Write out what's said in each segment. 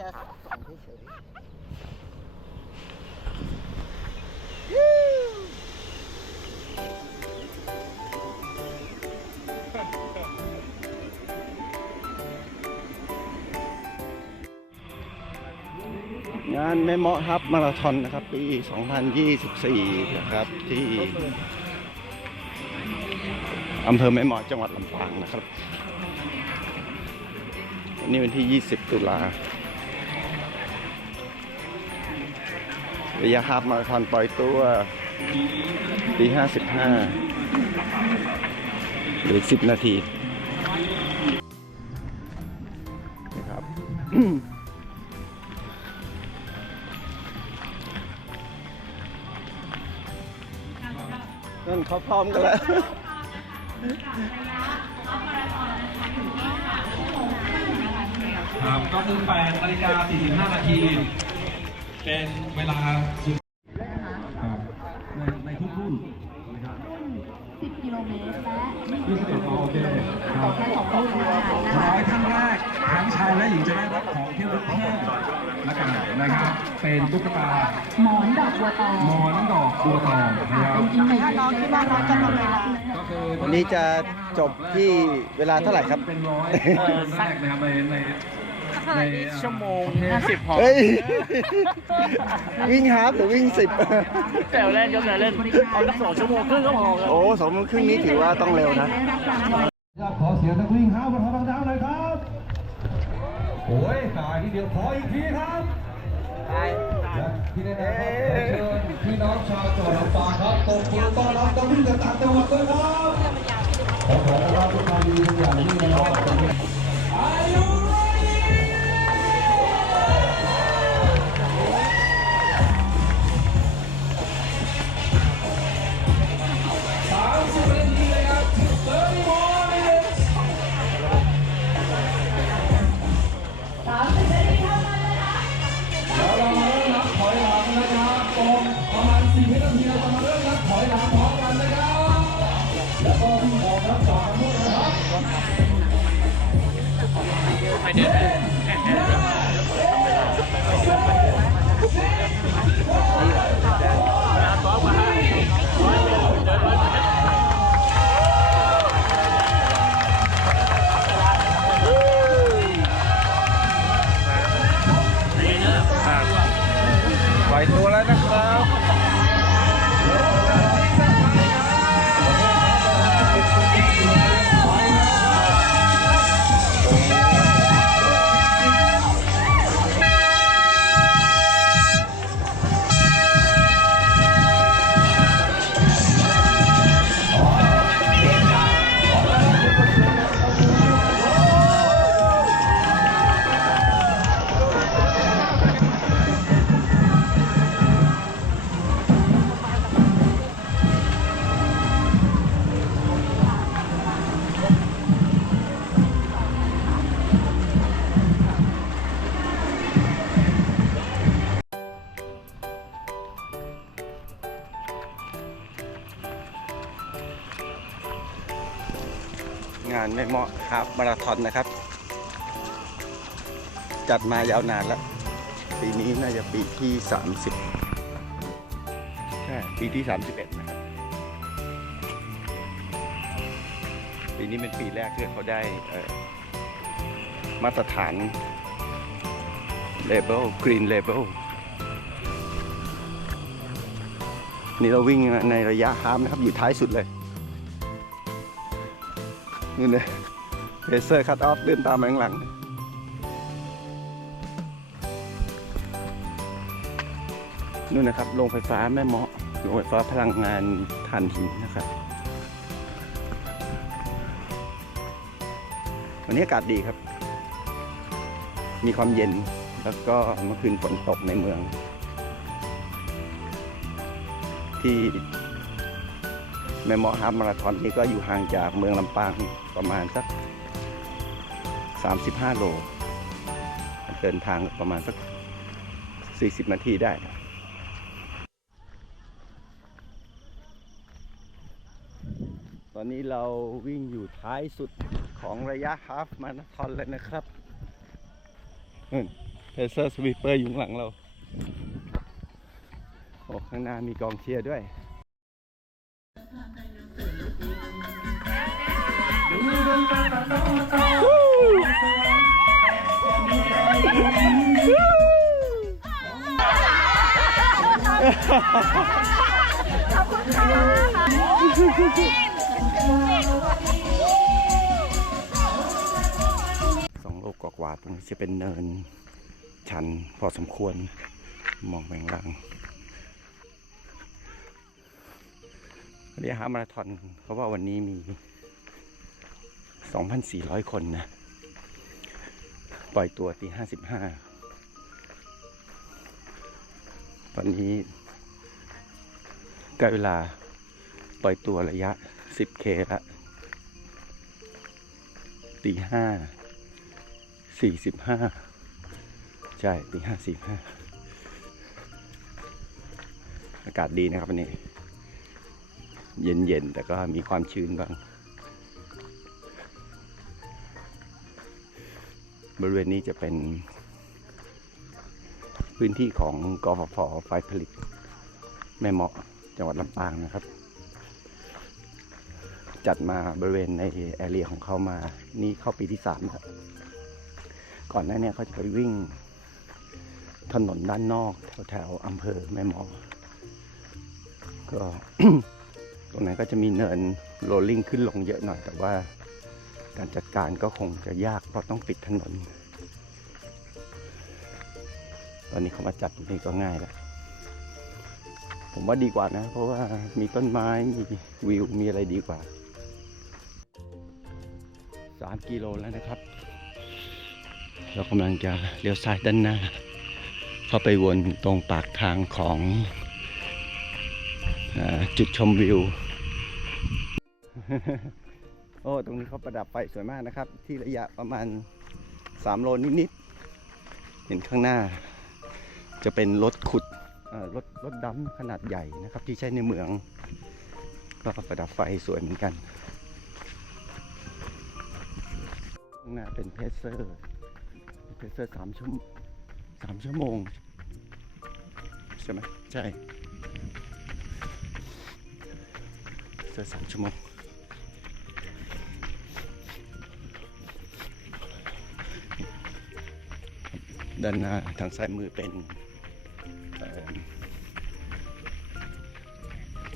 ค่ส่องเฉยงานแม่เมาะครับมาราธอนนะครับ ปี 2024 นะครับ ที่อำเภอแม่เมาะจังหวัดลำปางนะครับ วันนี้วันที่ 20 ตุลา ระยะฮาล์ฟมาราธอนปล่อยตัวตี55หรือ10นาทีนะครับนั่นเขาพร้อมกันแล้วครับก็คือ8นาฬิกา45นาที เป็นเวลาสุดครับในในทุกรุ่นนะครับ 10 กิโลเมตรและ21โอเคคต่รัอบแค่สองคนเท่านั้นนะร้คะอยท่านแรกทั้งชายและหญิงจะได้รับของที่ระลึกเพิ่มและกันนะครับ เป็นตุ๊กตาหมอนดอกบัวตองหมอนดอกบัวทองนะครับ เป็นอีกหนึ่งน้องที่ว่าน้องจะทำเวลาก็คือวันนี้จะจบที่เวลาเท่าไหร่ครับ เป็นร้อยคนแรกนะครับในใน ในชั่วโมง50พอเฮ้ย วิ่งฮาล์ฟหรือวิ่งสิบแต่เล่นก็แต่เล่นเอาสักสองชั่วโมงครึ่งก็พอครับโอ้สองโมงครึ่งนี้ถือว่าต้องเร็วนะได้รับรางวัลครับขอเสียงนักวิ่งห้าวบนท้องดาวหน่อยครับโอ้ยตายทีเดียวขออีกทีครับและที่แน่ๆครับขอเชิญพี่น้องชาวจังหวัดลำปางครับตบมือต้อนรับนักวิ่งจากต่างจังหวัดด้วยครับขอขอต้อนรับทุกท่านดีทุกอย่างยิ่งนะครับ Are you ประมาณ4วินาทีเราจะมาเริ่มนับถอยหลังพร้อมกันนะครับ แล้วก็วิ่งออกนับสามด้วยนะครับปล่ งานไม่เหมาะครับมาราธอนนะครับ จัดมายาวนานแล้ว ปีนี้น่าจะปีที่ 30ใช่ปีที่ 31 นะครับ ปีนี้เป็นปีแรกที่เขาได้มาตรฐานเลเบลกรีนเลเบลนี่เราวิ่งในระยะฮาล์ฟนะครับ อยู่ท้ายสุดเลย นี่เลยเลเซอร์คัตออฟเดินตามมาข้างหลังนู่นนะครับโรงไฟฟ้าแม่เมาะโรงไฟฟ้าพลังงานถ่านหินนะครับ วันนี้อากาศดีครับ มีความเย็นแล้วก็เมื่อคืนฝนตกในเมือง ที่ แม่เมาะฮาล์ฟมาราธอนนี่ก็อยู่ห่างจากเมืองลำปางประมาณสัก 35 โล เดินทางประมาณสัก 40 นาทีได้ตอนนี้เราวิ่งอยู่ท้ายสุดของระยะฮาฟมาราธอนเลยนะครับเพเซอร์สวีปเปอร์อยู่ข้างหลังเรา โอ้ข้างหน้ามีกองเชียร์ด้วย สองโลกกว่าๆตรงนี้จะเป็นเนินชันพอสมควรมองแบงล่าง เรียกฮาล์มาราธอนเพราะว่าวันนี้มี 2,400 คนนะ ปล่อยตัวตี55ตอนนี้ใกล้เวลาปล่อยตัวระยะ 10K ละตีห้าสี่สิบห้าใช่ตีห้าสี่ห้าอากาศดีนะครับวันนี้ เย็นๆ แต่ก็มีความชื้นบ้าง บริเวณนี้จะเป็นพื้นที่ของกฟผไฟผลิต แม่เมาะจังหวัดลำปางนะครับ จัดมาบริเวณในแอเรียของเขามา นี่เข้าปีที่สามแล้วก่อนหน้านี้เขาจะไปวิ่งถนนด้านนอกแถวแถวๆอำเภอแม่หมอก็ ตรงนั้นก็จะมีเนินโรลลิ่งขึ้นลงเยอะหน่อยแต่ว่า การจัดการก็คงจะยากเพราะต้องปิดถนน ตอนนี้เขามาจัดตรงนี้ก็ง่ายแล้วผมว่าดีกว่านะ เพราะว่ามีต้นไม้มีวิวมีอะไรดีกว่าสามกิโลแล้วนะครับ เรากำลังจะเลี้ยวซ้ายด้านหน้า เข้าไปวนตรงปากทางของอจุดชมวิว โอ้ตรงนี้เขาประดับไฟสวยมากนะครับ ที่ระยะประมาณ3โลนิดๆเห็นข้างหน้า จะเป็นรถขุดรถรถดำขนาดใหญ่นะครับ ที่ใช้ในเมือง ก็ประดับไฟสวยเหมือนกันข้างหน้าเป็นเพเซอร์เพเซอร์สามชั่วสามชั่วโมงใช่ไหมใช่ เพเซอร์สามชั่วโมงด้านหน้าทางซ้ายมือเป็นเ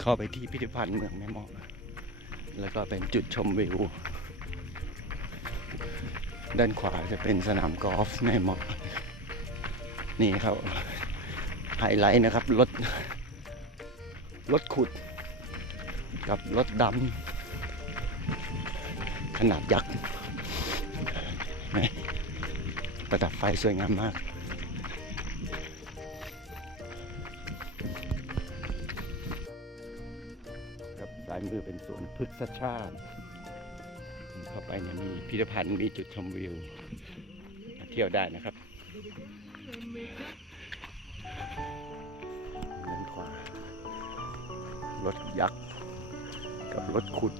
เข้าไปที่พิพิธภัณฑ์เมืองแม่เมอกแล้วก็เป็นจุดชมวิว ด้านขวาจะเป็นสนามกอล์ฟแม่เมอกนี่ครับไฮไลท์นะครับรถรถขุด กับรถดำขนาดยักษ์นไหมประดับไฟสวยงามมากครับซ้ายมือเป็นสวนพฤกษชาติ เข้าไปเนี่ยมีพิพิธภัณฑ์มีจุดชมวิว เที่ยวได้นะครับด้านขวารถยักษ์ รถขุด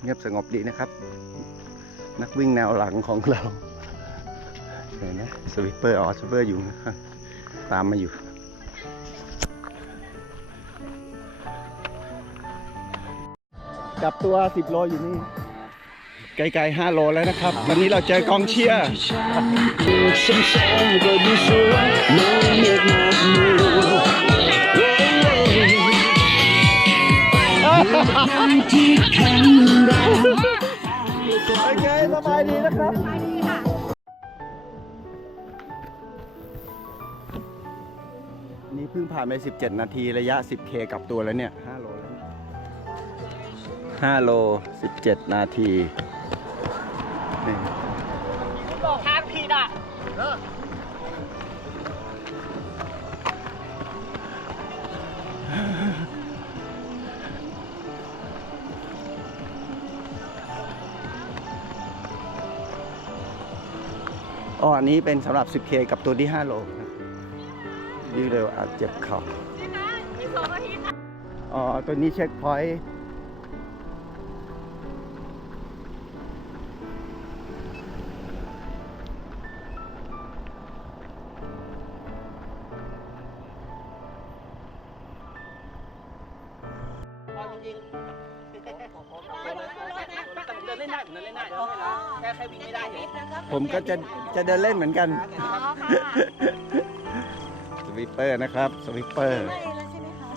เงียบสงบดีนะครับ นักวิ่งแนวหลังของเราเห็นไหมสวิปเปอร์อ๋อสวิปเปอร์อยู่ข้างตามมาอยู่กลับตัว10โลอยู่นี่ ไกลๆ5โลแล้วนะครับ วันนี้เราเจอกองเชียร์โอเคสบายดีนะครับนี่เพิ่งผ่านไป 17 นาทีระยะ 10K กลับตัวแล้วเนี่ย 5 โลแล้วเนี่ย5โล 17 นาที นี่บอกทางผิดอะอ๋ออันนี้เป็นสำหรับ 10K กับตัวที่ 5 โลนะวิ่งเร็วอาจเจ็บเข่าอ๋อ ตัวนี้เช็คพอยต์ ผมก็จะจะเดินเล่นเหมือนกัน อ๋อค่ะสวิปเปอร์นะครับ สวิปเปอร์ ไม่แล้วใช่ไหมคะ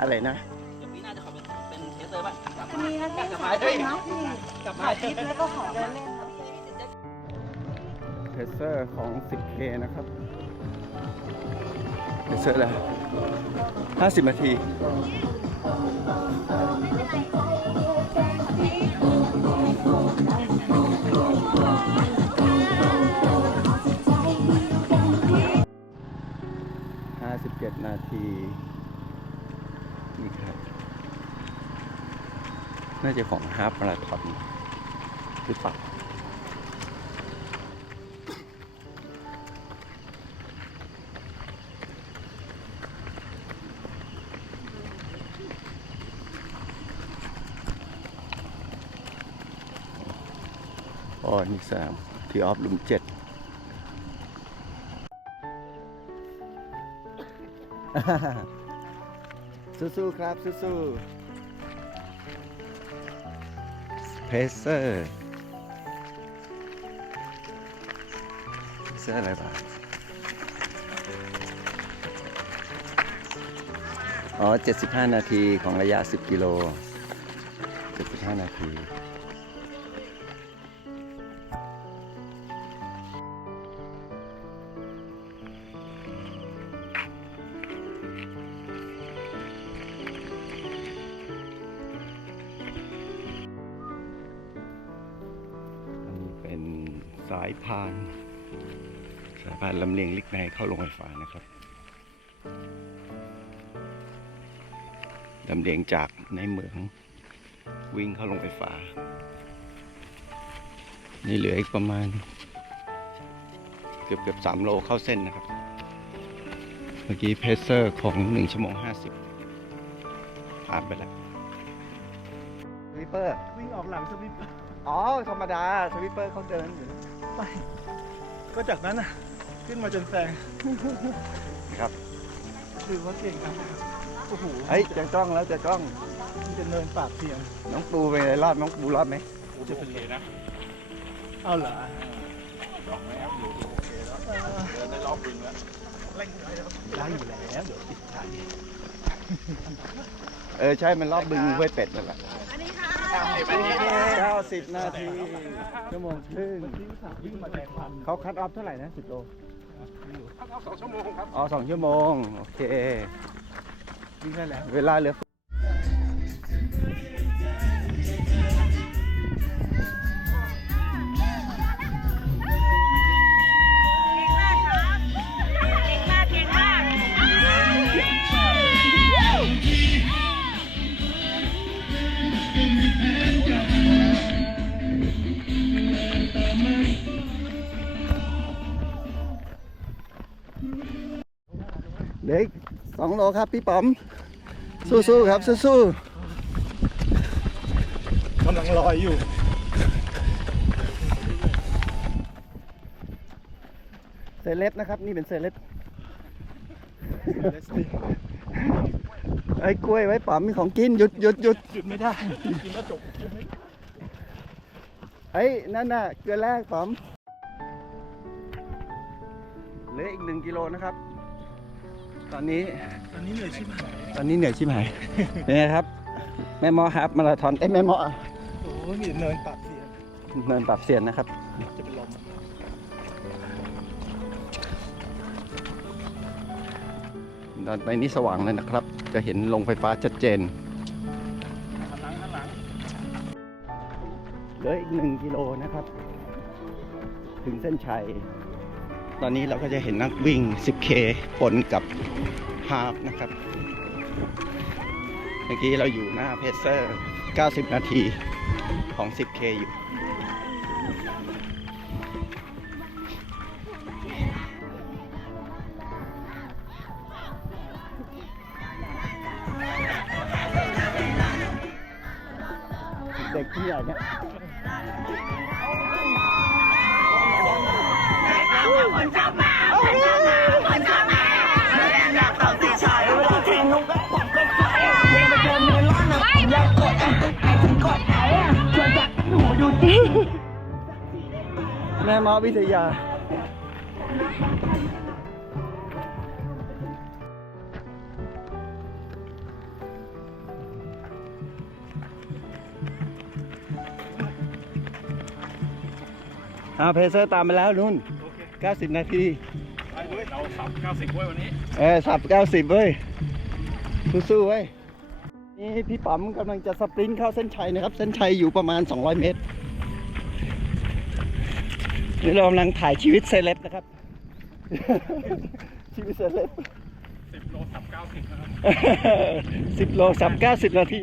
อะไรนะ เดี๋ยวปีหน้าจะขอเป็นเป็นเทสเตอร์บ้างกลับจะมามีนักเล่นกลับสมาองคเฮ้ยนเนาะพี่กลับขมาอทริปแล้วก็ขอเดินเล่นเนาะเพเซอร์ของ 10K นะครับเพเซอร์ละ50 นาที 57นาทีนี่ครับ น่าจะของฮาล์ฟมาราธอนหรือเปล่าอ๋อนี่สามที่ออฟลุมเจ็ด สู้ๆครับสู้ๆเพเซอร์เพเซอร์อะไรบ้างอ๋อ 75 นาทีของระยะ 10 กิโล 75 นาที ลำเลียงลิกไนท์เข้าโรงไฟฟ้านะครับลำเลียงจากในเมืองวิ่งเข้าโรงไฟฟ้า นี่เหลืออีกประมาณ เกือบเกือบสามโลเข้าเส้นนะครับ เมื่อกี้เพเซอร์ของ1ชั่วโมง50ผ่านไปแล้วสวิปเปอร์ วิ่งออกหลังสวิปอ๋อ ธรรมดา สวิปเปอร์เขาเดินอยู่ไปก็จากนั้นน่ะ ขึ้นมาจนแซงนะครับคือว่าเก่งนะโอ้โหเฮ้ยจะกล้องแล้วจะกล้องมันจะเนินปากเสียงน้องปูไปเลยรอดน้องปูรอดไหมจะเป็นเลยนะเอาเหรอได้อยู่แล้วเดี๋ยวติดใจเออใช่มันรอบบึงห้วยเป็ดนั่นแหละเก้าสิบนาทีชั่วโมงครึ่งวิ่งมาแดงพันเขาคัดออฟเท่าไหร่นะสิบโล คัดออฟสองชั่วโมงครับ อ๋อสองชั่วโมง โอเค วิ่งได้แล้ว เวลาเหลือ สองโลครับพี่ป๋อม สู้ๆครับสู้กำลังลอยอยู่ๆเซเลบนะครับ นี่เป็นเซเลบไอ้ยกล้วยไว้ป๋อมมีของกินหยุดหยุดหยุดหยุดไม่ได้กินแล้วจบหยุดไม่ได้เฮ้ยนั่นน่ะเกลือแรกป๋อมเหลืออีกหนึ่งกิโลนะครับต อนนี้ ตอนนี้เหนื่อยชิบหายตอนนี้เหนื่อยชิบหายเป็นไงครับ แม่หมอครับมาราธอนเอ้ยแม่หมอโอ้โหมีเนินปากเสียงเนินปรับเสียนนะครับ จะเป็นลมตอนไปนี้สว่างเลยนะครับ จะเห็นโรงไฟฟ้าชัดเจนเหลืออีกหนึ่งกิโลนะครับ ถึงเส้นชัย ตอนนี้เราก็จะเห็นนักวิ่ง 10K ปนกับฮาฟนะครับ เมื่อกี้เราอยู่หน้าเพเซอร์ 90 นาทีของ 10K อยู่ ม่เมาะวิทยาอาเพเซอร์ตามไปแล้วนุ่น 90 นาที ไปด้วยเราสับ 90ไว้วันนี้ เออสับ 90 เว้ย สู้ๆเว้ย นี่พี่ป๋อมกำลังจะสปรินต์เข้าเส้นชัยนะครับ เส้นชัยอยู่ประมาณ 200 เมตรนี่ เรากำลังถ่ายชีวิตเซเลบนะครับ ชีวิตเซเลบ10โลสับ90นะครับสิบโลสับเก้าสิบนาที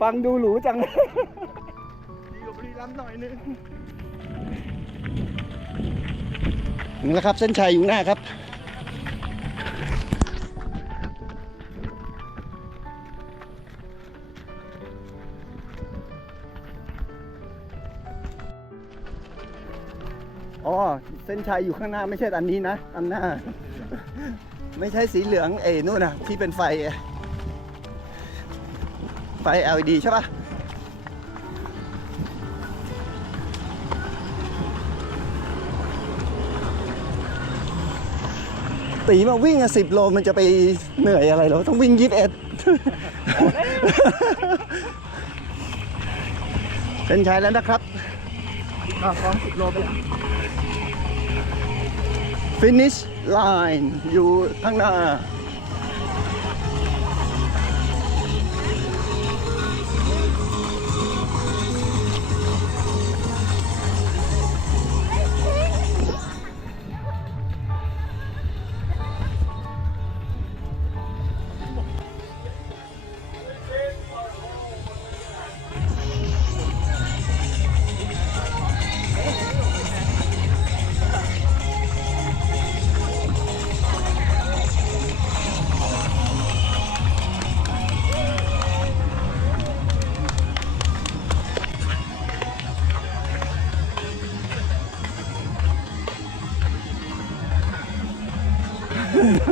ฟังดูหรูจังดีกว่าบุรีรัมย์หน่อยนึงถึงแล้วครับเส้นชัยอยู่หน้าครับ อ๋อ เส้นชัยอยู่ข้างหน้าไม่ใช่อันนี้นะ อันหน้า ไม่ใช่สีเหลืองเอ้นู่นนะที่เป็นไฟ ไฟ LED ใช่ปะตีมาวิ่งอะสิบโลมันจะไปเหนื่อยอะไรเหรอต้องวิ่งยี่สิบเอ็ดเส้นชัยแล้วนะครับอะพร้อมสิบโลไปแล้ว finish line อยู่ข้างหน้า ภ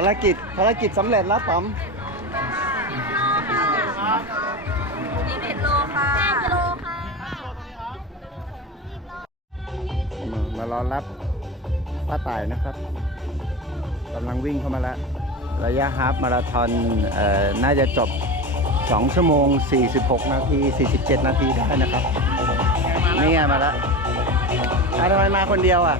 ารกิจภารกิจสำเร็จแล้วป๋อมยี่สิบโลค่ะกิโลค่ะ มารอรับป้าต่ายนะครับกำลังวิ่งเข้ามาแล้ว ระยะฮาฟมาราธอนเอ่อน่าจะจบ 2 ชั่วโมง 46 นาที 47 นาทีได้นะครับ นี่ไงมาแล้วอ้าวทำไมมาคนเดียวอะ